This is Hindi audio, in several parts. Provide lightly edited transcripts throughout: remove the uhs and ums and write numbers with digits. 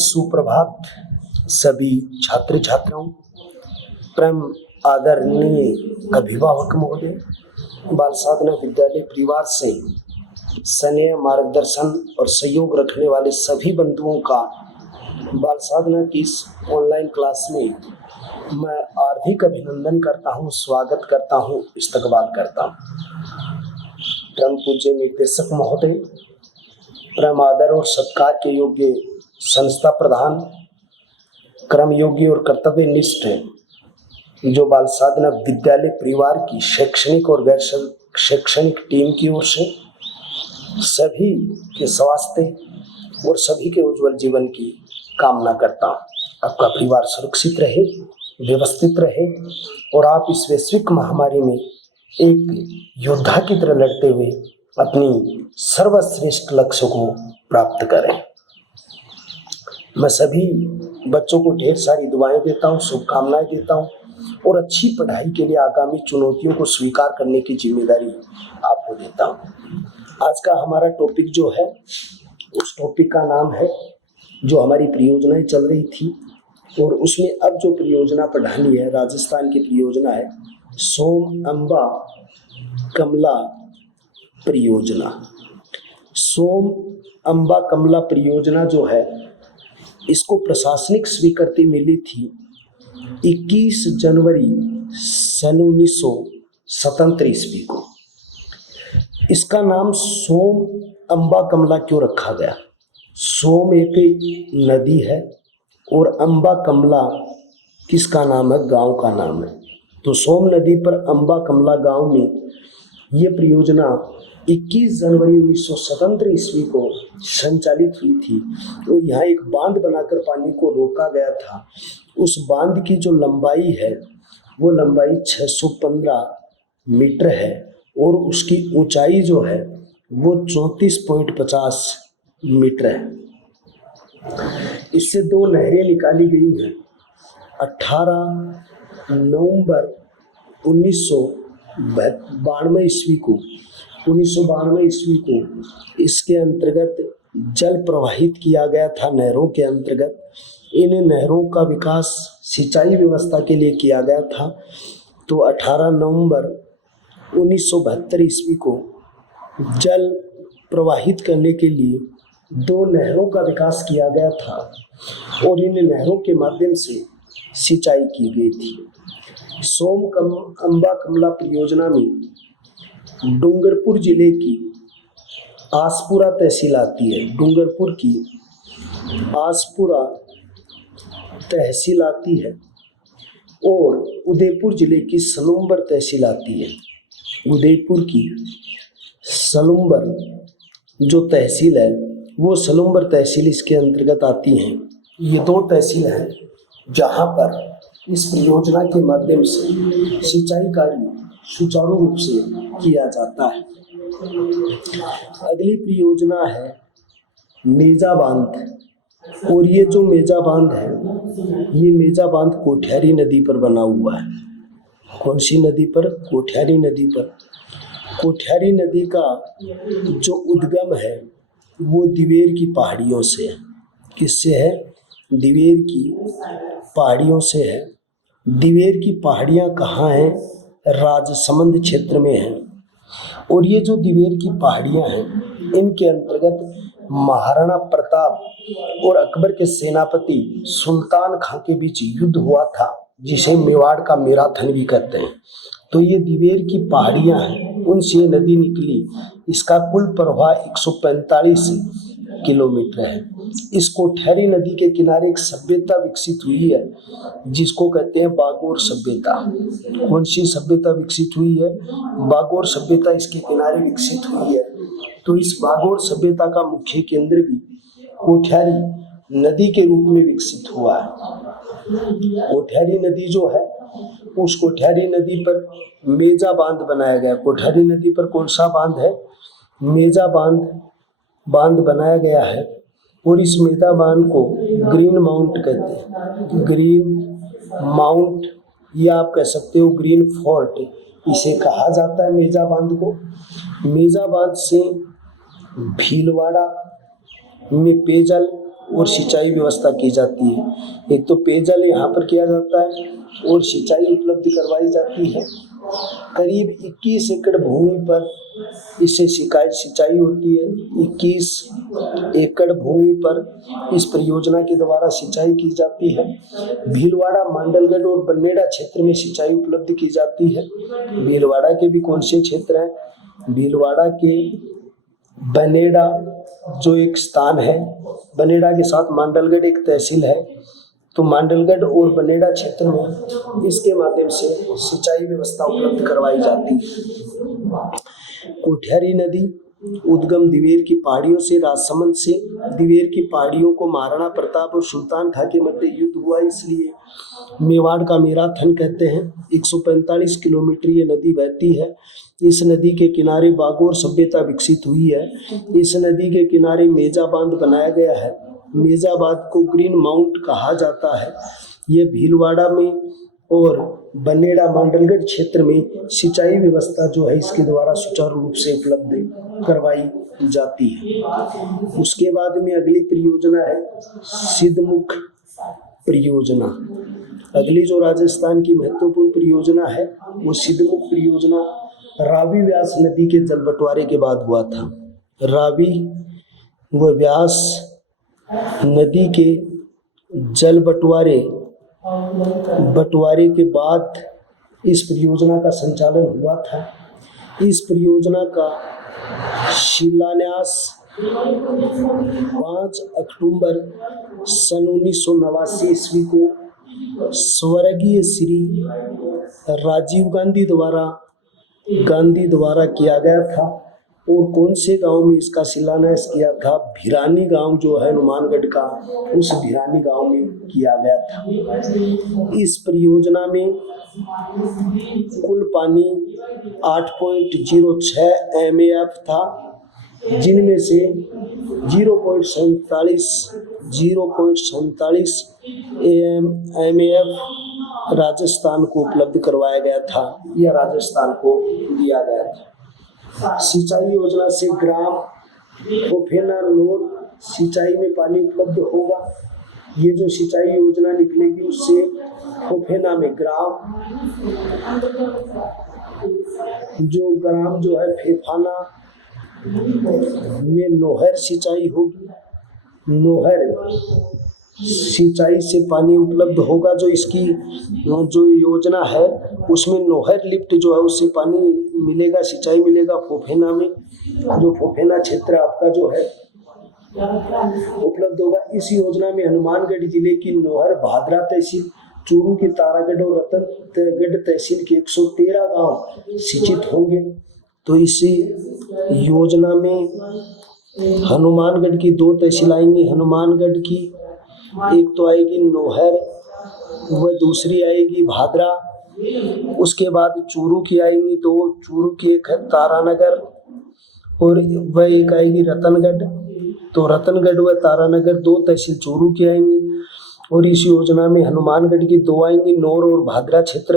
सुप्रभात सभी छात्र छात्राओं, परम आदरणीय अभिभावक महोदय, बाल साधना विद्यालय परिवार से स्नेह, मार्गदर्शन और सहयोग रखने वाले सभी बंधुओं का बाल साधना की इस ऑनलाइन क्लास में मैं हार्दिक अभिनंदन करता हूँ, स्वागत करता हूँ, इस्तकबाल करता हूँ। परम पूज्य निर्देशक महोदय, परम आदर और सत्कार के योग्य संस्था प्रधान, कर्मयोगी और कर्तव्य निष्ठ जो बाल साधना विद्यालय परिवार की शैक्षणिक और गैर शैक्षणिक टीम की ओर से सभी के स्वास्थ्य और सभी के उज्जवल जीवन की कामना करता हूँ। आपका परिवार सुरक्षित रहे, व्यवस्थित रहे और आप इस वैश्विक महामारी में एक योद्धा की तरह लड़ते हुए अपनी सर्वश्रेष्ठ लक्ष्य को प्राप्त करें। मैं सभी बच्चों को ढेर सारी दुआएं देता हूँ, शुभकामनाएं देता हूँ और अच्छी पढ़ाई के लिए आगामी चुनौतियों को स्वीकार करने की जिम्मेदारी आपको देता हूँ। आज का हमारा टॉपिक जो है, उस टॉपिक का नाम है, जो हमारी परियोजनाएं चल रही थी और उसमें अब जो परियोजना पढ़ानी है, राजस्थान की परियोजना है सोम अम्बा कमला परियोजना। सोम अम्बा कमला परियोजना जो है, इसको प्रशासनिक स्वीकृति मिली थी 21 जनवरी सन 1977 ईस्वी को। इसका नाम सोम अम्बा कमला क्यों रखा गया? सोम एक नदी है और अम्बा कमला किसका नाम है? गांव का नाम है। तो सोम नदी पर अम्बा कमला गांव में ये परियोजना 21 जनवरी 1977 ईस्वी को संचालित हुई थी और यहाँ एक बांध बनाकर पानी को रोका गया था। उस बांध की जो लंबाई है वो लंबाई 615 मीटर है और उसकी ऊंचाई जो है वो 34.50 मीटर है। इससे दो नहरें निकाली गई हैं। 18 नवंबर 1992 ईस्वी को इसके अंतर्गत जल प्रवाहित किया गया था। नहरों के अंतर्गत इन नहरों का विकास सिंचाई व्यवस्था के लिए किया गया था। तो 18 नवंबर 1972 ईस्वी को जल प्रवाहित करने के लिए दो नहरों का विकास किया गया था और इन नहरों के माध्यम से सिंचाई की गई थी। सोम अम्बा कमला परियोजना में डूंगरपुर जिले की आसपुरा तहसील आती है। डूंगरपुर की आसपुरा तहसील आती है और उदयपुर जिले की सलुम्बर तहसील आती है। उदयपुर की सलुम्बर जो तहसील है वो सलुम्बर तहसील इसके अंतर्गत आती हैं। ये दो तहसील हैं जहाँ पर इस परियोजना के माध्यम से सिंचाई कार्य सुचारू रूप से किया जाता है। अगली परियोजना है मेजा बांध और ये जो मेजा बांध है, ये मेजा बांध कोठियारी नदी पर बना हुआ है। कौन सी नदी पर? कोठियारी नदी पर। कोठियारी नदी का जो उद्गम है वो दिवेर की पहाड़ियों से है। किससे है? दिवेर की पहाड़ियों से है। दिवेर की पहाड़ियाँ कहाँ हैं? राजसमंद क्षेत्र में हैं। और ये जो दिवेर की पहाड़ियाँ हैं, इनके अंतर्गत महाराणा प्रताप और अकबर के सेनापति सुल्तान खां के बीच युद्ध हुआ था, जिसे मेवाड़ का मैराथन भी कहते हैं। तो ये दिवेर की पहाड़ियाँ हैं, उनसे नदी निकली। इसका कुल प्रवाह 145 किलोमीटर है। इस कोठियारी नदी के किनारे एक सभ्यता विकसित हुई है जिसको कहते हैं बागोर सभ्यता। कौन सी सभ्यता विकसित हुई है? बागोर सभ्यता इसके किनारे विकसित हुई है। तो इस बागोर सभ्यता का मुख्य केंद्र भी कोठियारी नदी के रूप में विकसित हुआ है। कोठियारी नदी जो है, उस कोठियारी नदी पर मेजा बांध बनाया गया। कोठियारी नदी पर कौन सा बांध है? मेजा बांध बनाया गया है और इस मेजा बांध को ग्रीन माउंट कहते हैं। ग्रीन माउंट या आप कह सकते हो ग्रीन फोर्ट, इसे कहा जाता है मेजा बांध को। मेजा बांध से भीलवाड़ा में पेयजल और सिंचाई व्यवस्था की जाती है। एक तो पेयजल यहाँ पर किया जाता है और सिंचाई उपलब्ध करवाई जाती है। करीब 21 एकड़ भूमि पर इससे सिंचाई होती है। 21 एकड़ भूमि पर इस परियोजना के द्वारा सिंचाई की जाती है। भीलवाड़ा, मांडलगढ़ और बनेड़ा क्षेत्र में सिंचाई उपलब्ध की जाती है। भीलवाड़ा के भी कौन से क्षेत्र हैं? भीलवाड़ा के बनेड़ा जो एक स्थान है, बनेड़ा के साथ मांडलगढ़ एक तहसील है, तो मांडलगढ़ और बनेड़ा क्षेत्र में इसके माध्यम से सिंचाई व्यवस्था उपलब्ध करवाई जाती है। कोठियारी नदी उद्गम दिवेर की पहाड़ियों से, राजसमंद से। दिवेर की पहाड़ियों को महाराणा प्रताप और सुल्तान खां के मध्य युद्ध हुआ, इसलिए मेवाड़ का मैराथन कहते हैं। 145 किलोमीटर ये नदी बहती है। इस नदी के किनारे बागोर सभ्यता विकसित हुई है। इस नदी के किनारे मेजा बांध बनाया गया है। मेजा बांध को ग्रीन माउंट कहा जाता है। ये भीलवाड़ा में और बनेड़ा, मांडलगढ़ क्षेत्र में सिंचाई व्यवस्था जो है इसके द्वारा सुचारू रूप से उपलब्ध करवाई जाती है। उसके बाद में अगली परियोजना है सिद्धमुख परियोजना। अगली जो राजस्थान की महत्वपूर्ण परियोजना है वो सिद्धमुख परियोजना रावी व्यास नदी के जल बंटवारे के बाद हुआ था। रावी व व्यास नदी के जल बंटवारे के बाद इस परियोजना का संचालन हुआ था। इस परियोजना का शिलान्यास 5 अक्टूबर सन 1989 ईस्वी को स्वर्गीय श्री राजीव गांधी द्वारा किया गया था। और कौन से गांव में इसका शिलान्यास किया था? भिरानी गांव जो है हनुमानगढ़ का, उस भिरानी गांव में किया गया था। इस परियोजना में कुल पानी 8.06 MAF था, जिनमें से 0.47 MAF राजस्थान को उपलब्ध करवाया गया था या राजस्थान को दिया गया था। सिंचाई योजना से ग्राम फोफेना नोड सिंचाई में पानी उपलब्ध होगा। ये जो सिंचाई योजना निकलेगी उससे फोफेना में ग्राम जो है फेफाना में नोहर सिंचाई होगी। नोहर सिंचाई से पानी उपलब्ध होगा। जो इसकी जो योजना है उसमें नोहर लिफ्ट जो है उससे पानी मिलेगा, सिंचाई मिलेगा फोफेना में। जो फोफेना क्षेत्र आपका जो है उपलब्ध होगा। इस योजना में हनुमानगढ़ जिले की नोहर, भादरा तहसील, चूरू की तारागढ़ और रतनगढ़ तहसील के 113 गांव सिंचित होंगे। तो इसी योजना में हनुमानगढ़ की 2 तहसील आएंगी। हनुमानगढ़ की एक तो आएगी नोहर, वह दूसरी आएगी भादरा। उसके बाद चूरू की आएंगी 2, चूरू की एक है तारानगर और वह एक आएगी रतनगढ़। तो रतनगढ़ व तारानगर 2 तहसील चूरू की आएंगी। और इस योजना में हनुमानगढ़ की 2 आएंगी, नौर और भादरा क्षेत्र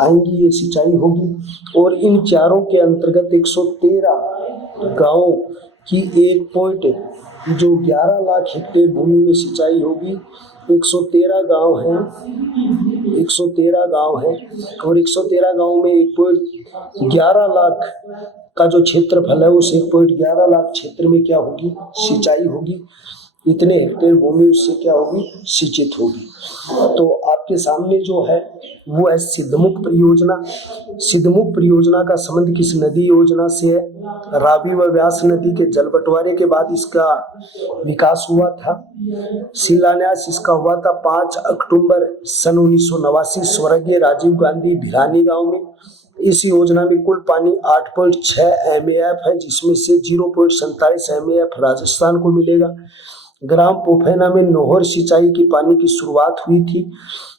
आएंगी, ये सिंचाई होगी। और इन चारों के अंतर्गत 113 गाँव की 11 लाख हेक्टेयर भूमि में सिंचाई होगी। 113 गांव हैं और 113 गांव में 1.11 लाख का जो क्षेत्रफल है उस 1.11 लाख क्षेत्र में क्या होगी? सिंचाई होगी। इतने हेक्टेयर भूमि उससे क्या होगी? सिंचित होगी। तो आपके सामने जो है वो है सिद्धमुख परियोजना। सिद्धमुख परियोजना का संबंध किस नदी योजना से है? रावी व व्यास नदी के जल बंटवारे के बाद इसका विकास हुआ था। शिलान्यास इसका हुआ था 5 अक्टूबर सन 1989 स्वर्गीय राजीव गांधी भिरानी गांव में। इस योजना में कुल पानी 8.6 MAF है, जिसमें से 0.47 MAF राजस्थान को मिलेगा। ग्राम पोफेना में नोहर सिंचाई की पानी की शुरुआत हुई थी।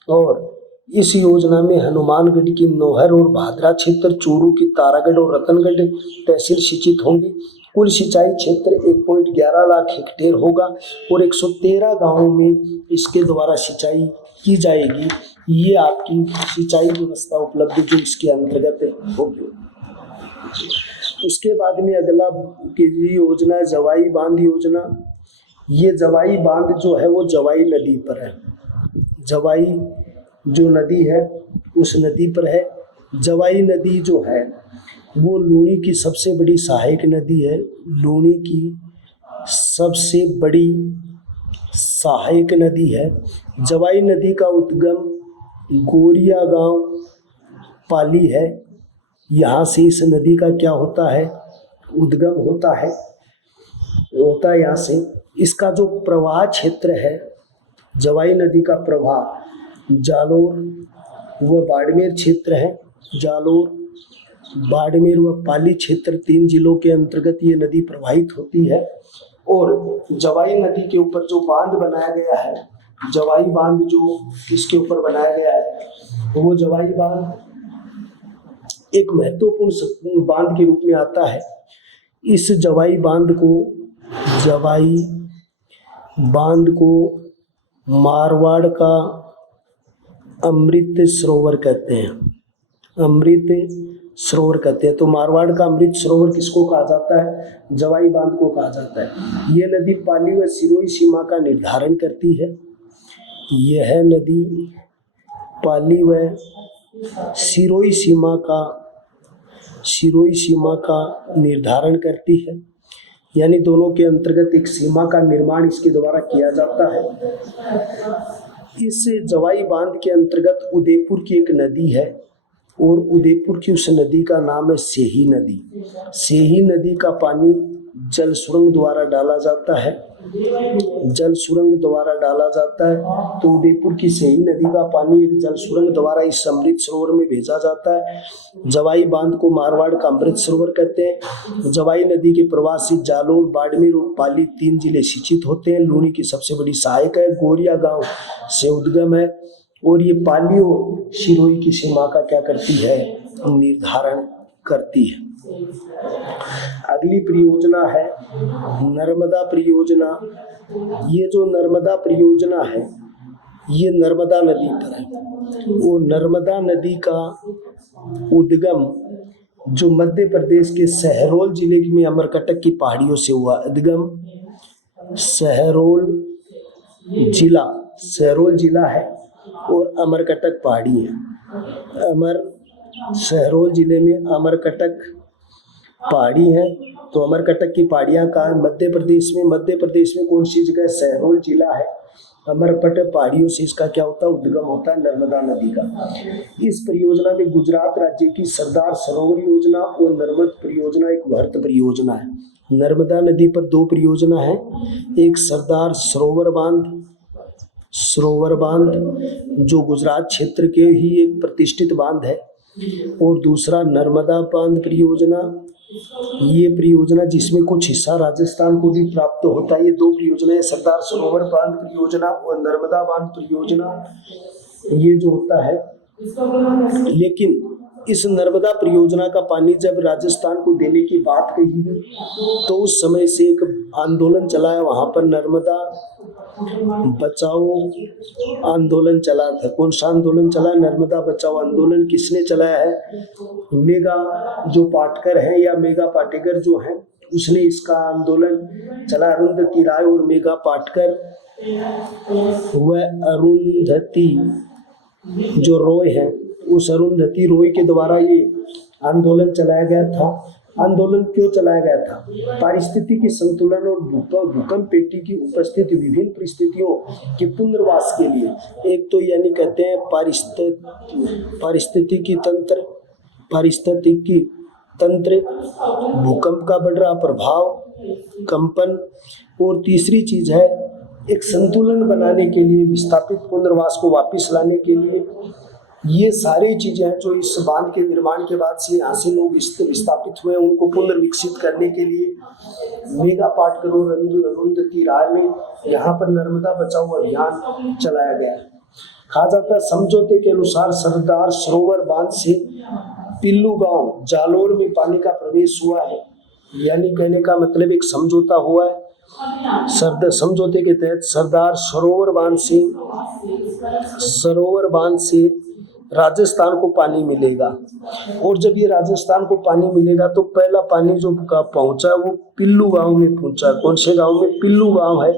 और इस योजना में हनुमानगढ़ की नोहर और भादरा क्षेत्र, चूरू की तारागढ़ और रतनगढ़ तहसील सिंचित होंगी। कुल सिंचाई क्षेत्र 1.11 लाख हेक्टेयर होगा और 113 गांवों में इसके द्वारा सिंचाई की जाएगी। ये आपकी सिंचाई व्यवस्था उपलब्ध जो इसके अंतर्गत होगी। उसके बाद में अगला की योजना जवाई बांध योजना। ये जवाई बांध जो है वो जवाई नदी पर है। जवाई जो नदी है उस नदी पर है। जवाई नदी जो है वो लूणी की सबसे बड़ी सहायक नदी है। लूणी की सबसे बड़ी सहायक नदी है। जवाई नदी का उद्गम गोरिया गांव पाली है। यहाँ से इस नदी का क्या होता है, उद्गम होता है यहाँ से। इसका जो प्रवाह क्षेत्र है, जवाई नदी का प्रवाह जालोर व बाड़मेर क्षेत्र है। जालोर, बाड़मेर व पाली क्षेत्र 3 जिलों के अंतर्गत ये नदी प्रवाहित होती है। और जवाई नदी के ऊपर जो बांध बनाया गया है, जवाई बांध जो इसके ऊपर बनाया गया है, वो जवाई बांध एक महत्वपूर्ण बांध के रूप में आता है। इस जवाई बांध को मारवाड़ का अमृत सरोवर कहते हैं। अमृत सरोवर कहते हैं। तो मारवाड़ का अमृत सरोवर किसको कहा जाता है, जवाई बांध को कहा जाता है। ये नदी पाली व सिरोही सीमा का निर्धारण करती है। यह नदी पाली व सिरोही सीमा का निर्धारण करती है। यानी दोनों के अंतर्गत एक सीमा का निर्माण इसके द्वारा किया जाता है। इस जवाई बांध के अंतर्गत उदयपुर की एक नदी है और उदयपुर की उस नदी का नाम है सेही नदी। सेही नदी का पानी जल सुरंग द्वारा डाला जाता है। जल सुरंग द्वारा डाला जाता है। तो उदयपुर की सेही नदी का पानी एक जल सुरंग द्वारा इस अमृत सरोवर में भेजा जाता है। जवाई बांध को मारवाड़ का अमृत सरोवर कहते हैं। जवाई नदी के प्रवाह से जालोर, बाड़मेर और पाली 3 जिले सिंचित होते हैं। लूणी की सबसे बड़ी सहायक है। गोरिया गांव से उद्गम है और ये पाली और सिरोही की सीमा का क्या करती है, निर्धारण करती है। अगली परियोजना है नर्मदा परियोजना। ये जो नर्मदा परियोजना है ये नर्मदा नदी पर है। वो नर्मदा नदी का उद्गम जो मध्य प्रदेश के सहरौल जिले में अमरकटक की पहाड़ियों से हुआ। उद्गम सहरौल जिला है और अमरकटक पहाड़ी है। सहरौल जिले में अमरकटक पहाड़ी है। तो अमरकटक की पहाड़ियाँ कहाँ है, मध्य प्रदेश में कौन सी जगह, सहरौल जिला है। अमरकटक पहाड़ियों से इसका क्या होता है, उद्गम होता है नर्मदा नदी का। इस परियोजना में गुजरात राज्य की सरदार सरोवर योजना और नर्मद परियोजना एक वृहत परियोजना है। नर्मदा नदी पर 2 परियोजना है। एक सरदार सरोवर बांध जो गुजरात क्षेत्र के ही एक प्रतिष्ठित बांध है, और दूसरा नर्मदा बांध परियोजना। ये परियोजना जिसमें कुछ हिस्सा राजस्थान को भी प्राप्त होता है। ये 2 परियोजनाएं, सरदार सरोवर बांध परियोजना और नर्मदा बांध परियोजना, ये जो होता है। लेकिन इस नर्मदा परियोजना का पानी जब राजस्थान को देने की बात कही गई तो उस समय से एक आंदोलन चला है। वहाँ पर नर्मदा बचाओ आंदोलन चला था। कौन सा आंदोलन चला है, नर्मदा बचाओ आंदोलन। किसने चलाया है, मेघा जो पाटकर है या मेघा पाटेकर जो है, उसने इसका आंदोलन चला। अरुंधति राय और मेघा पाटकर व अरुंधति जो रॉय है, उस अरुंधति रॉय के द्वारा ये आंदोलन चलाया गया था। आंदोलन क्यों चलाया गया था, पारिस्थितिकी संतुलन और भूकंप पेटी की उपस्थिति विभिन्न परिस्थितियों के पुनर्वास के लिए। एक तो यानी कहते हैं पारिस्थितिकी तंत्र, भूकंप का बढ़ रहा प्रभाव, कंपन, और तीसरी चीज है एक संतुलन बनाने के लिए, विस्थापित पुनर्वास को वापस लाने के लिए। ये सारी चीजें हैं जो इस बांध के निर्माण के बाद से यहाँ से लोग विस्थापित हुए, उनको पुनर्विकसित करने के लिए मेघा पाटकर और अरुंधति राय ने यहाँ पर नर्मदा बचाओ अभियान चलाया गया। कहा जाता है समझौते के अनुसार सरदार सरोवर बांध से पिल्लू गांव जालोर में पानी का प्रवेश हुआ है। यानी कहने का मतलब एक समझौता हुआ है। समझौते के तहत सरदार सरोवर बांध से राजस्थान को पानी मिलेगा। और जब ये राजस्थान को पानी मिलेगा तो पहला पानी जो पहुंचा वो पिल्लू गांव में पहुंचा। कौन से गांव में? पिल्लू गांव है,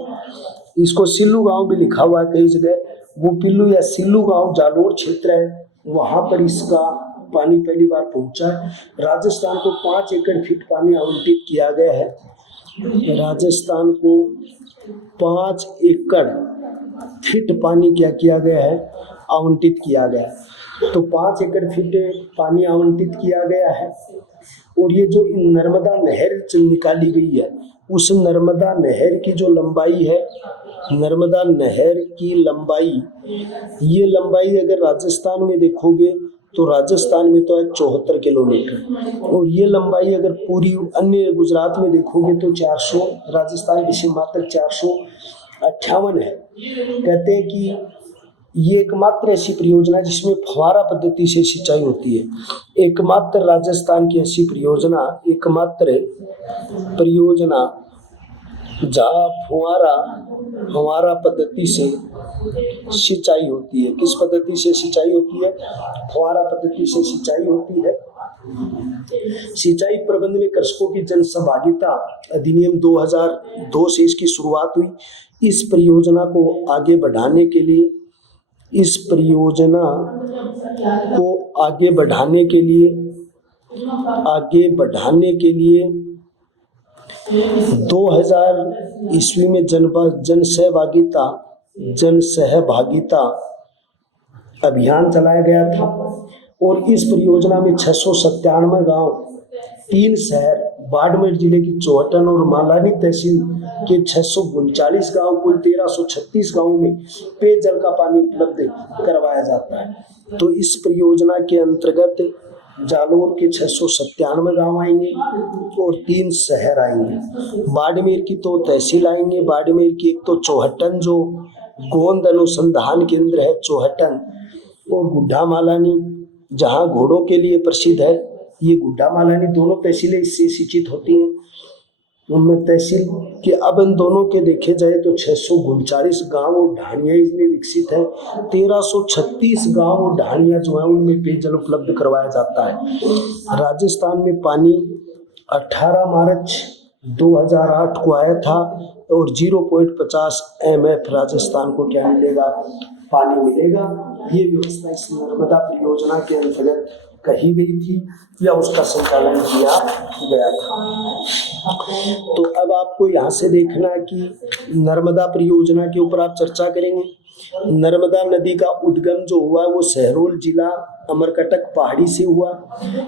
इसको सिल्लू गांव भी लिखा हुआ है कई जगह। वो पिल्लू या सिल्लू गांव जालोर क्षेत्र है, वहां पर इसका पानी पहली बार पहुंचा है। राजस्थान को 5 एकड़ फीट पानी आवंटित किया गया है। राजस्थान को 5 एकड़ फीट पानी क्या किया गया है? आवंटित किया गया है। तो 5 एकड़ फीट पानी आवंटित किया गया है। और ये जो नर्मदा नहर निकाली गई है, उस नर्मदा नहर की जो लंबाई है, नर्मदा नहर की लंबाई, ये लंबाई अगर राजस्थान में देखोगे तो राजस्थान में तो है 74 किलोमीटर। और ये लंबाई अगर पूरी अन्य गुजरात में देखोगे तो 400, राजस्थान की सीमा तक 458 है। कहते हैं कि ये एकमात्र ऐसी परियोजना जिसमें फव्वारा पद्धति से सिंचाई होती है। एकमात्र राजस्थान की ऐसी परियोजना, एकमात्र परियोजना जहाँ फव्वारा पद्धति से सिंचाई होती है। किस पद्धति से सिंचाई होती है? फव्वारा पद्धति से सिंचाई होती है। सिंचाई प्रबंध में कृषकों की जन सहभागिता अधिनियम 2002 से इसकी शुरुआत हुई। इस परियोजना को आगे बढ़ाने के लिए 2000 ईस्वी में जन सहभागिता अभियान चलाया गया था। और इस परियोजना में 697 गांव, 3 शहर, बाड़मेर जिले की चौहटन और मालानी तहसील के 639 गांव, कुल 1336 गांवों में पेयजल का पानी उपलब्ध करवाया जाता है। तो इस परियोजना के अंतर्गत जालोर के 697 गांव आएंगे और 3 शहर आएंगे। बाड़मेर की 2 तहसील आएंगे। बाड़मेर की एक तो चौहटन जो गोंद अनुसंधान केंद्र है चौहटन, और गुड्डा मालानी जहाँ घोड़ों के लिए प्रसिद्ध है। ये गुड्डा मालानी दोनों तहसीलें इससे सिंचित होती हैं। उनमें तहसील के अब इन दोनों के देखे जाए तो 639 गांव और ढाणियाँ इसमें विकसित है। 1336 गांव और ढाणियाँ जो है उनमें पेयजल उपलब्ध करवाया जाता है। राजस्थान में पानी 18 मार्च 2008 को आया था और 0.50 MF राजस्थान को क्या मिलेगा? पानी मिलेगा। ये व्यवस्था इस नर्मदा परियोजना के अंतर्गत कही गई थी या उसका संचालन किया गया था। तो अब आपको यहाँ से देखना है कि नर्मदा परियोजना के ऊपर आप चर्चा करेंगे। नर्मदा नदी का उद्गम जो हुआ वो सहरोल जिला अमरकटक पहाड़ी से हुआ।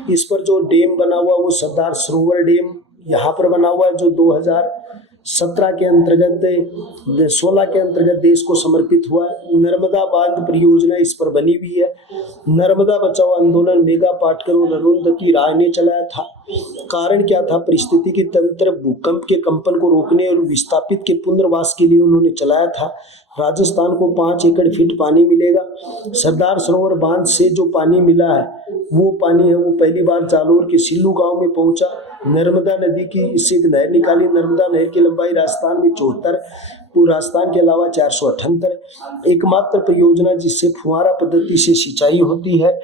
इस पर जो डैम बना हुआ वो सरदार सरोवर डैम यहाँ पर बना हुआ है, जो 2017 के अंतर्गत 16 के अंतर्गत देश को समर्पित हुआ है। नर्मदा बांध परियोजना इस पर बनी हुई है। नर्मदा बचाओ आंदोलन मेघा पाटकर और अरुंधति राय ने चलाया था। कारण क्या था? परिस्थितिकी तंत्र भूकंप के कंपन को रोकने और विस्थापित के पुनर्वास के लिए उन्होंने चलाया था। राजस्थान को 5 एकड़ फीट पानी मिलेगा। सरदार सरोवर बांध से जो पानी मिला है वो पानी है वो पहली बार जालोर के सिल्लू गांव में पहुंचा। नर्मदा नदी की इससे एक नहर निकाली। नर्मदा नहर की लंबाई राजस्थान में 74, पूर्व राजस्थान के अलावा 478। एकमात्र परियोजना जिससे फुहारा पद्धति से सिंचाई होती है।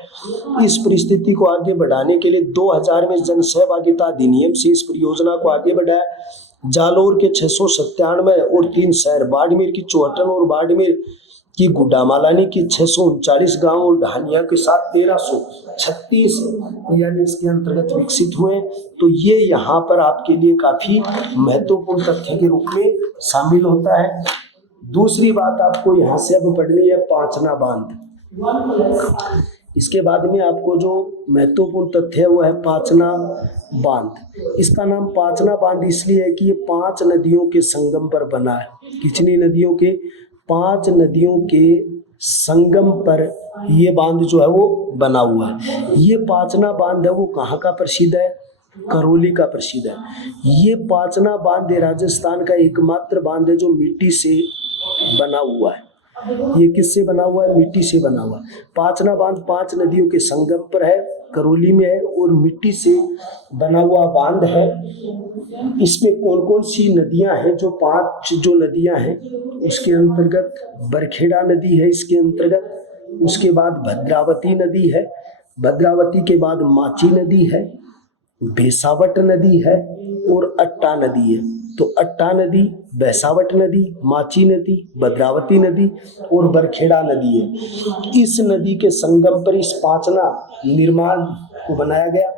इस परिस्थिति को आगे बढ़ाने के लिए 2000 में जन सहभागिता अधिनियम से इस परियोजना को आगे बढ़ाया। जालोर के 697 और 3 शहर, बाड़मेर की चौहटन और बाड़मेर की गुड्डा मालानी की 639 गांव और ढानिया के साथ 1336 यानी इसके अंतर्गत विकसित हुए। तो ये यहाँ पर आपके लिए काफी महत्वपूर्ण तथ्य के रूप में शामिल होता है। दूसरी बात आपको यहाँ से अब पढ़नी है पांचना बांध। इसके बाद में आपको जो महत्वपूर्ण तथ्य है वो है पांचना बांध। इसका नाम पांचना बांध इसलिए है कि ये 5 नदियों के संगम पर बना है। कितनी नदियों के? 5 नदियों के संगम पर ये बांध जो है वो बना हुआ है। ये पांचना बांध है वो कहाँ का प्रसिद्ध है? करौली का प्रसिद्ध है। ये पांचना बांध राजस्थान का एकमात्र बांध है जो मिट्टी से बना हुआ है। ये किससे बना हुआ है? मिट्टी से बना हुआ है। पांचना बांध 5 नदियों के संगम पर है, करौली में है और मिट्टी से बना हुआ बांध है। इसमें कौन कौन सी नदियां हैं? जो 5 जो नदियां हैं उसके अंतर्गत बरखेड़ा नदी है, इसके अंतर्गत उसके बाद भद्रावती नदी है, भद्रावती के बाद माची नदी है, बेसावट नदी है और अट्टा नदी है। तो अट्टा नदी, बेसावट नदी, माची नदी, भद्रावती नदी और बरखेड़ा नदी है। इस नदी के संगम पर इस पांचना निर्माण को बनाया गया।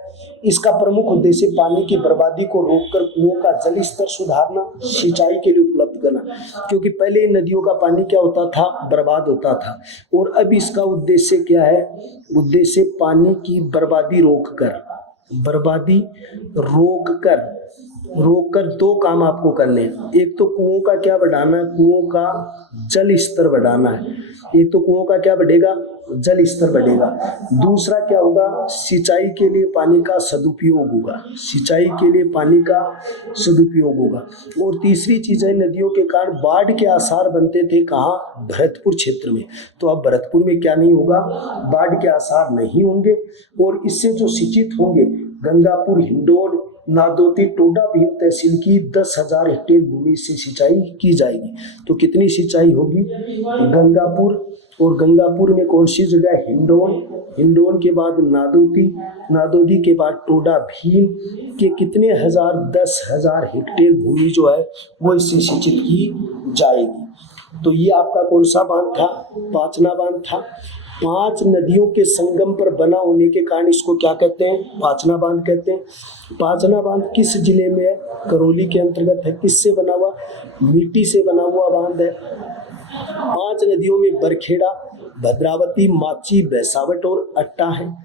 इसका प्रमुख उद्देश्य पानी की बर्बादी को रोककर कुओं का जल स्तर सुधारना, सिंचाई के लिए उपलब्ध करना। क्योंकि पहले इन नदियों का पानी क्या होता था, बर्बाद होता था, और अब इसका उद्देश्य क्या है, उद्देश्य पानी की बर्बादी रोककर दो काम आपको करने हैं। एक तो कुओं का क्या बढ़ाना है, कुओं का जल स्तर बढ़ाना है। एक तो कुओं का क्या बढ़ेगा, जल स्तर बढ़ेगा। दूसरा क्या होगा, सिंचाई के लिए पानी का सदुपयोग होगा, सिंचाई के लिए पानी का सदुपयोग होगा। और तीसरी चीज है, नदियों के कारण बाढ़ के आसार बनते थे, कहाँ, भरतपुर क्षेत्र में। तो अब भरतपुर में क्या नहीं होगा, बाढ़ के आसार नहीं होंगे। और इससे जो सिंचित होंगे, गंगापुर, हिंडोन, नादोती, टोडा भीम तहसील की 10,000 हेक्टेयर भूमि से सिंचाई की जाएगी। तो कितनी सिंचाई होगी, गंगापुर, और गंगापुर में कौन सी जगह, हिंडोन, हिंडोन के बाद नादोती, नादोती के बाद टोडा भीम के कितने हजार, 10,000 हेक्टेयर भूमि जो है वो इससे सिंचित की जाएगी। तो ये आपका कौन सा बांध था, पांचना बांध था। 5 नदियों के संगम पर बना होने के कारण इसको क्या कहते हैं, पांचना बांध कहते हैं। पांचना बांध किस जिले में है, करौली के अंतर्गत है। किससे बना हुआ, मिट्टी से बना हुआ बांध है। 5 नदियों में बरखेड़ा, भद्रावती, माची, बेसावट और अट्टा है।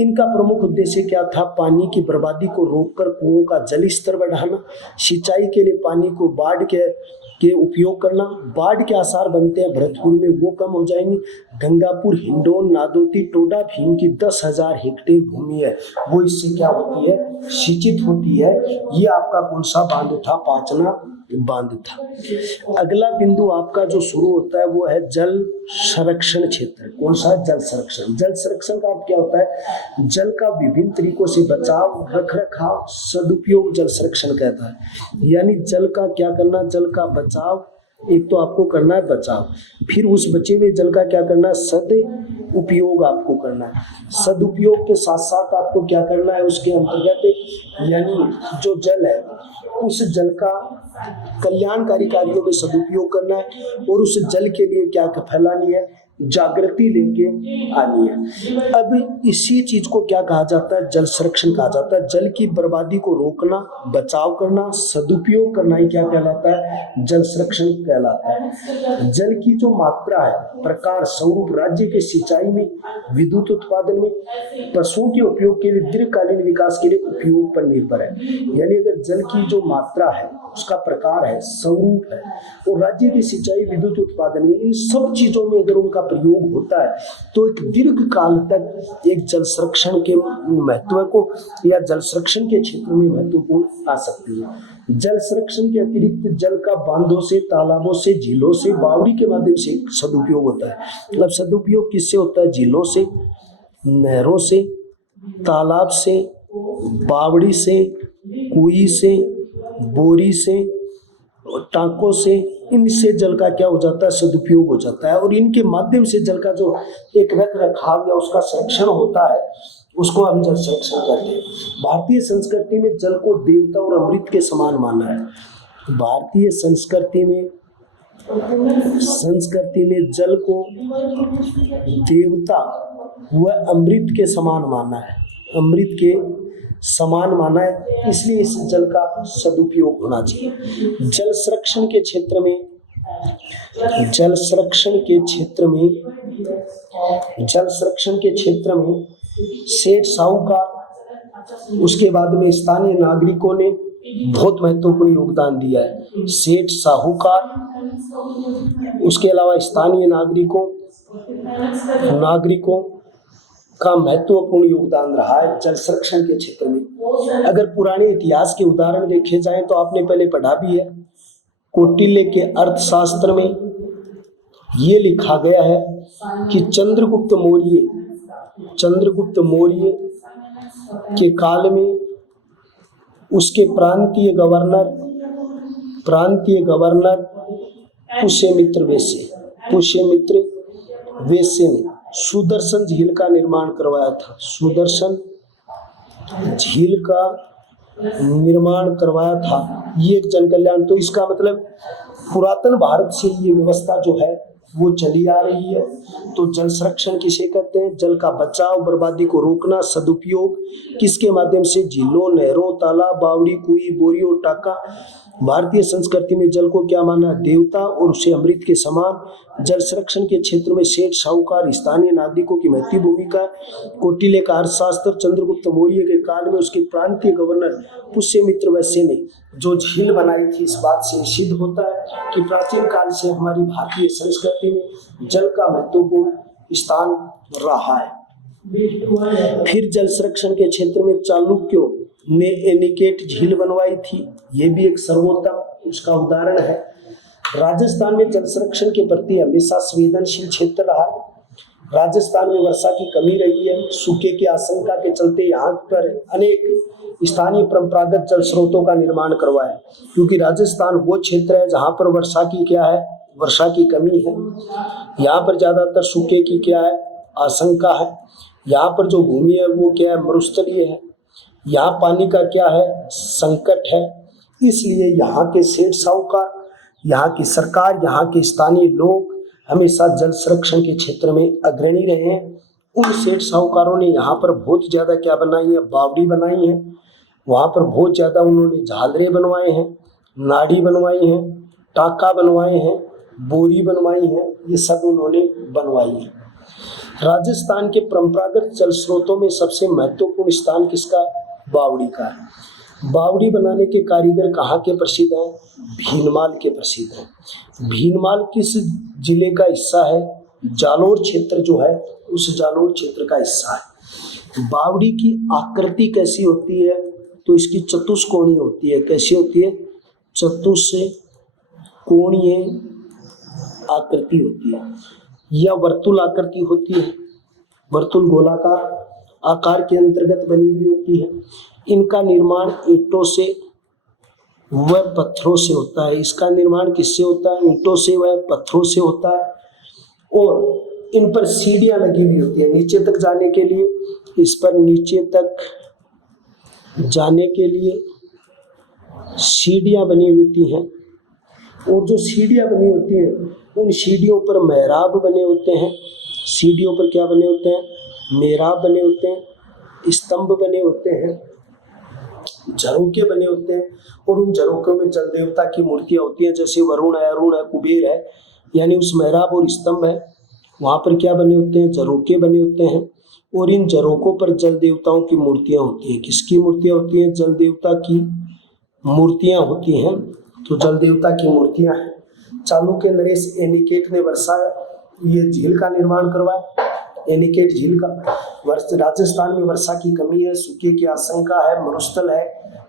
इनका प्रमुख उद्देश्य क्या था, पानी की बर्बादी को रोककर कुओं का जल स्तर बढ़ाना, सिंचाई के लिए पानी को बाढ़ के उपयोग करना। बाढ़ के आसार बनते हैं भरतपुर में, वो कम हो जाएंगे। गंगापुर, हिंडोन, नादोती, टोडा भीम की 10,000 हेक्टेयर भूमि है, वो इससे क्या होती है, सिंचित होती है। ये आपका कौन सा बांध था, पांचना बांध था। अगला बिंदु आपका जो शुरू होता है वो है जल संरक्षण क्षेत्र। कौन सा, जल संरक्षण। जल संरक्षण का अर्थ क्या होता है, जल का विभिन्न तरीकों से बचाव, रख रखाव, सदुपयोग जल संरक्षण कहता है। यानी जल का क्या करना, जल का बचाव, एक तो आपको करना है बचाव, फिर उस बचे हुए जल का क्या करना है, सदुपयोग आपको करना है। सदुपयोग के साथ साथ आपको क्या करना है, उसके अंतर्गत यानी जो जल है उस जल का कल्याणकारी कार्यों में सदुपयोग करना है, और उस जल के लिए क्या फैलानी है, जागृति लेके आनी है। अब इसी चीज को क्या कहा जाता है, जल संरक्षण कहा जाता है। जल की बर्बादी को रोकना, बचाव करना, सदुपयोग करना ही क्या कहलाता है, जल संरक्षण कहलाता है। जल की जो मात्रा है, प्रकार, स्वरूप राज्य के सिंचाई में, विद्युत उत्पादन में, पशुओं के उपयोग के लिए, दीर्घकालीन विकास के लिए उपयोग पर निर्भर है। यानी अगर जल की जो मात्रा है, उसका प्रकार है, स्वरूप है, और राज्य की सिंचाई, विद्युत उत्पादन में, इन सब चीजों में अगर उनका प्रयोग होता है तो एक दीर्घ काल तक एक जल संरक्षण के महत्व को या जल संरक्षण के क्षेत्र में महत्वपूर्ण आ सकती है। जल संरक्षण के अतिरिक्त जल का बांधों से, तालाबों से, झीलों से, बावड़ी के माध्यम से सदुपयोग होता है। मतलब सदुपयोग किससे होता है, झीलों से, नहरों से, तालाब से, बावड़ी से, कुई से, बोरी से, टांकों से, इनसे जल का क्या हो जाता है, सदुपयोग हो जाता है। और इनके माध्यम से जल का जो एक रख रखाव या उसका संरक्षण होता है, उसको हम जल संरक्षण कहते हैं। भारतीय संस्कृति में जल को देवता और अमृत के समान माना है। भारतीय संस्कृति में जल को देवता व अमृत के समान माना है, अमृत के समान माना है, इसलिए इस जल का सदुपयोग होना चाहिए। जल संरक्षण के क्षेत्र में सेठ साहूकार, उसके बाद में स्थानीय नागरिकों ने बहुत महत्वपूर्ण योगदान दिया है। सेठ साहूकार, उसके अलावा स्थानीय नागरिकों का महत्वपूर्ण योगदान रहा है जल संरक्षण के क्षेत्र में। अगर पुराने इतिहास के उदाहरण देखे जाएं तो आपने पहले पढ़ा भी है, कौटिल्य के अर्थशास्त्र में ये लिखा गया है कि चंद्रगुप्त मौर्य के काल में उसके प्रांतीय गवर्नर पुष्यमित्र वैश्य ने सुदर्शन झील का निर्माण करवाया था। सुदर्शन झील का निर्माण करवाया था, ये एक जन कल्याण। तो इसका मतलब पुरातन भारत से ये व्यवस्था जो है वो चली आ रही है। तो जल संरक्षण किसे कहते हैं? जल का बचाव, बर्बादी को रोकना, सदुपयोग किसके माध्यम से? झीलों, नहरों, तालाब, बावड़ी, कुई, बोरी और टाका। भारतीय संस्कृति में जल को क्या माना? देवता और उसे अमृत के समान। जल संरक्षण के क्षेत्र में सेठ, साहूकार, स्थानीय नागरिकों की महत्वपूर्ण भूमिका। कौटिल्य का अर्थशास्त्र, चंद्रगुप्त मौर्य के काल में उसके प्रांतीय गवर्नर पुष्यमित्र वैश्य ने जो झील बनाई थी, इस बात से सिद्ध होता है कि प्राचीन काल से हमारी भारतीय संस्कृति में जल का महत्वपूर्ण स्थान रहा है। फिर जल संरक्षण के क्षेत्र में चालुक्यों ने एनीकट झील बनवाई थी, ये भी एक सर्वोत्तम उसका उदाहरण है। राजस्थान में जल संरक्षण के प्रति हमेशा संवेदनशील क्षेत्र रहा है। राजस्थान में वर्षा की कमी रही है, सूखे की आशंका के चलते यहाँ पर अनेक स्थानीय परंपरागत जल स्रोतों का निर्माण करवाया, क्योंकि राजस्थान वो क्षेत्र है जहाँ पर वर्षा की क्या है? वर्षा की कमी है। यहाँ पर ज्यादातर सूखे की क्या है? आशंका है। यहाँ पर जो भूमि है वो क्या है? मरुस्थलीय है। यहाँ पानी का क्या है? संकट है। इसलिए यहाँ के सेठ, साहूकार, यहाँ की सरकार, यहाँ के स्थानीय लोग हमेशा जल संरक्षण के क्षेत्र में अग्रणी रहे हैं। उन सेठ, साहूकारों ने यहाँ पर बहुत ज्यादा क्या बनाई है? बावड़ी बनाई है। वहाँ पर बहुत ज्यादा उन्होंने झालरे बनवाए हैं, नाड़ी बनवाई हैं, टाका बनवाए हैं, बोरी बनवाई है, ये सब उन्होंने बनवाई है। राजस्थान के परंपरागत जल स्रोतों में सबसे महत्वपूर्ण स्थान किसका? बावड़ी का है। बावड़ी बनाने के कारीगर कहाँ के प्रसिद्ध हैं? भीनमाल के प्रसिद्ध हैं। भीनमाल किस जिले का हिस्सा है? जालोर क्षेत्र जो है उस जालोर क्षेत्र का हिस्सा है। बावड़ी की आकृति कैसी होती है? तो इसकी चतुष्कोणीय होती है। कैसी होती है? चतुष्कोणीय आकृति होती है या वर्तुल आकृति होती है। वर्तुल गोलाकार आकार के अंतर्गत बनी हुई होती है। इनका निर्माण ईंटों से व पत्थरों से होता है। इसका निर्माण किससे होता है? ईंटों से व पत्थरों से होता है। और इन पर सीढ़ियां लगी हुई होती है नीचे तक जाने के लिए। इस पर नीचे तक जाने के लिए सीढ़ियां बनी होती हैं, और जो सीढ़ियां बनी होती हैं उन सीढ़ियों पर मेहराब बने होते हैं। सीढ़ियों पर क्या बने होते हैं? मेहराब बने होते हैं, स्तंभ बने होते हैं, झरोके बने होते हैं, और उन झरोकों में जल देवता की मूर्तियां होती हैं, जैसे वरुण है, अरुण है, कुबेर है। यानी उस मेहराब और स्तंभ है वहाँ पर क्या बने होते हैं? झरोके बने होते हैं, और इन झरोकों पर जल देवताओं की मूर्तियां होती हैं। किसकी मूर्तियां होती हैं? जल देवता की मूर्तियां होती हैं। तो जल देवता की मूर्तियां हैं। चालुक्य नरेश एनीकट ने वर्षा ये झील का निर्माण करवाया। एनीकट झील का राजस्थान में वर्षा की कमी है, सूखे की आशंका है, मरुस्थल है,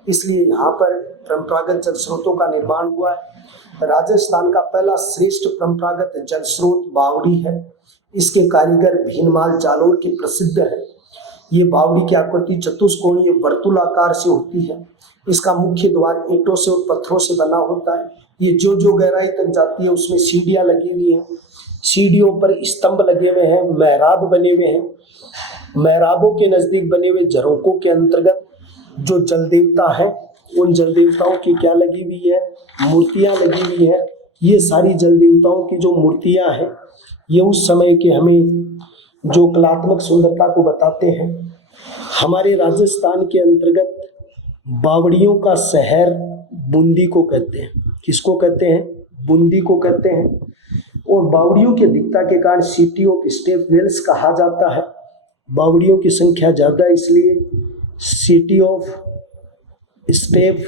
इसलिए यहाँ पर परंपरागत जल स्रोतों का निर्माण हुआ है। राजस्थान का पहला श्रेष्ठ परंपरागत जल स्रोत बावड़ी है। इसके कारीगर भीनमाल जालोर के प्रसिद्ध है। ये बावड़ी की आकृति चतुष्कोणीय वर्तुल आकार से होती है। इसका मुख्य द्वार ईंटों से और पत्थरों से बना होता है। ये जो गहराई तक जाती है उसमें सीढ़ियां लगी हुई हैं। सीढ़ियों पर स्तंभ लगे हुए हैं, मेहराब बने हुए हैं। मेहराबों के नजदीक बने हुए झरोकों के अंतर्गत जो जल देवता है उन जल देवताओं की क्या लगी हुई है? मूर्तियां लगी हुई है। ये सारी जल देवताओं की जो मूर्तियां हैं ये उस समय के हमें जो कलात्मक सुंदरता को बताते हैं। हमारे राजस्थान के अंतर्गत बावड़ियों का शहर बूंदी को कहते हैं। किसको कहते हैं? बूंदी को कहते हैं। और बावड़ियों की अधिकता के कारण सिटी ऑफ स्टेप वेल्स कहा जाता है। बावड़ियों की संख्या ज़्यादा इसलिए सिटी ऑफ स्टेप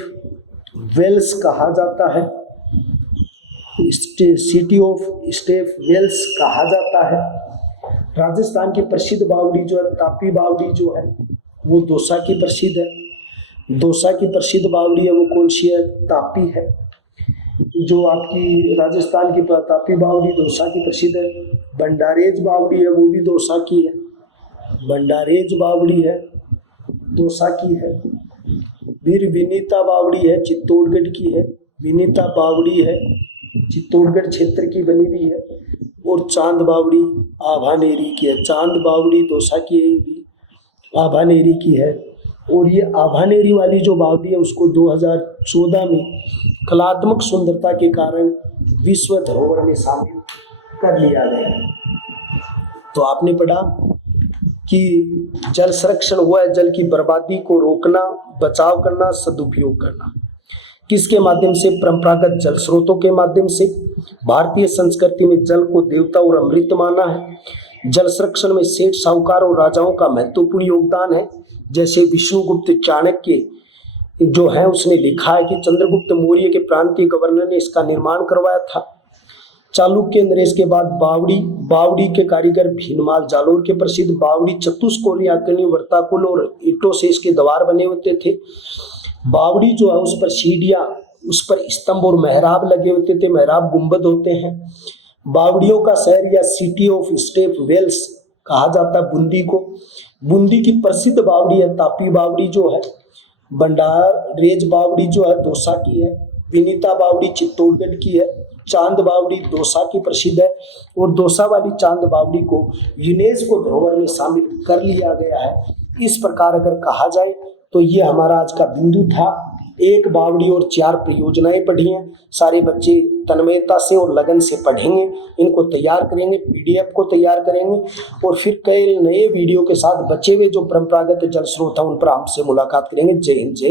वेल्स कहा जाता है। सिटी ऑफ स्टेप वेल्स कहा जाता है। राजस्थान की प्रसिद्ध बावड़ी जो है तापी बावड़ी जो है वो दौसा की प्रसिद्ध है। दौसा की प्रसिद्ध बावड़ी है वो कौन सी है? तापी है। जो आपकी राजस्थान की तापी बावड़ी दौसा की प्रसिद्ध है। भंडारेज बावड़ी है वो भी दौसा की है। भंडारेज बावड़ी है दौसा की है। फिर विनीता बावड़ी है चित्तौड़गढ़ की है। विनीता बावड़ी है चित्तौड़गढ़ क्षेत्र की बनी हुई है। और चांद बावड़ी आभानेरी की है। चांद बावड़ी दौसा की है, ये भी आभानेरी की है। और ये आभानेरी वाली जो बावड़ी है उसको 2014 में कलात्मक सुंदरता के कारण विश्व धरोहर में शामिल कर लिया गया। तो आपने पढ़ा कि जल संरक्षण हुआ है जल की बर्बादी को रोकना, बचाव करना, सदुपयोग करना। किसके माध्यम से? परंपरागत जल स्रोतों के माध्यम से। भारतीय संस्कृति में जल को देवता और अमृत माना है। जल संरक्षण में सेठ, साहूकार और राजाओं का महत्वपूर्ण योगदान है। जैसे विष्णुगुप्त चाणक्य जो है उसने लिखा है कि चंद्रगुप्त मौर्य के प्रांतीय गवर्नर ने इसका निर्माण करवाया था। चालुक्य नरेश के बाद बावड़ी के कारीगर भीनमाल जालोर के प्रसिद्ध बावड़ी चतुष्कोणीय आकृति वर्ताकुल और ईंटों से इसके द्वार बने होते थे। बावड़ी जो है उस पर सीढ़ियां, उस पर स्तंभ और मेहराब लगे होते थे, मेहराब गुंबद होते हैं। बावड़ियों का शहर या सिटी ऑफ स्टेप वेल्स कहा जाता है बूंदी को। बूंदी की प्रसिद्ध बावड़ी है तापी बावड़ी जो है। भंडारेज बावड़ी जो है दौसा की है। विनीता बावड़ी चित्तौड़गढ़ की है। चांद बावड़ी दौसा की प्रसिद्ध है और दौसा वाली चांद बावड़ी को यूनेस्को धरोहर में शामिल कर लिया गया है। इस प्रकार अगर कहा जाए तो ये हमारा आज का बिंदु था। एक बावड़ी और 4 परियोजनाएं पढ़ी हैं। सारे बच्चे तन्मयता से और लगन से पढ़ेंगे, इनको तैयार करेंगे, पीडीएफ को तैयार करेंगे और फिर कई नए वीडियो के साथ बचे हुए जो परंपरागत जल स्रोत हैं उन पर आपसे मुलाकात करेंगे। जय हिंद, जय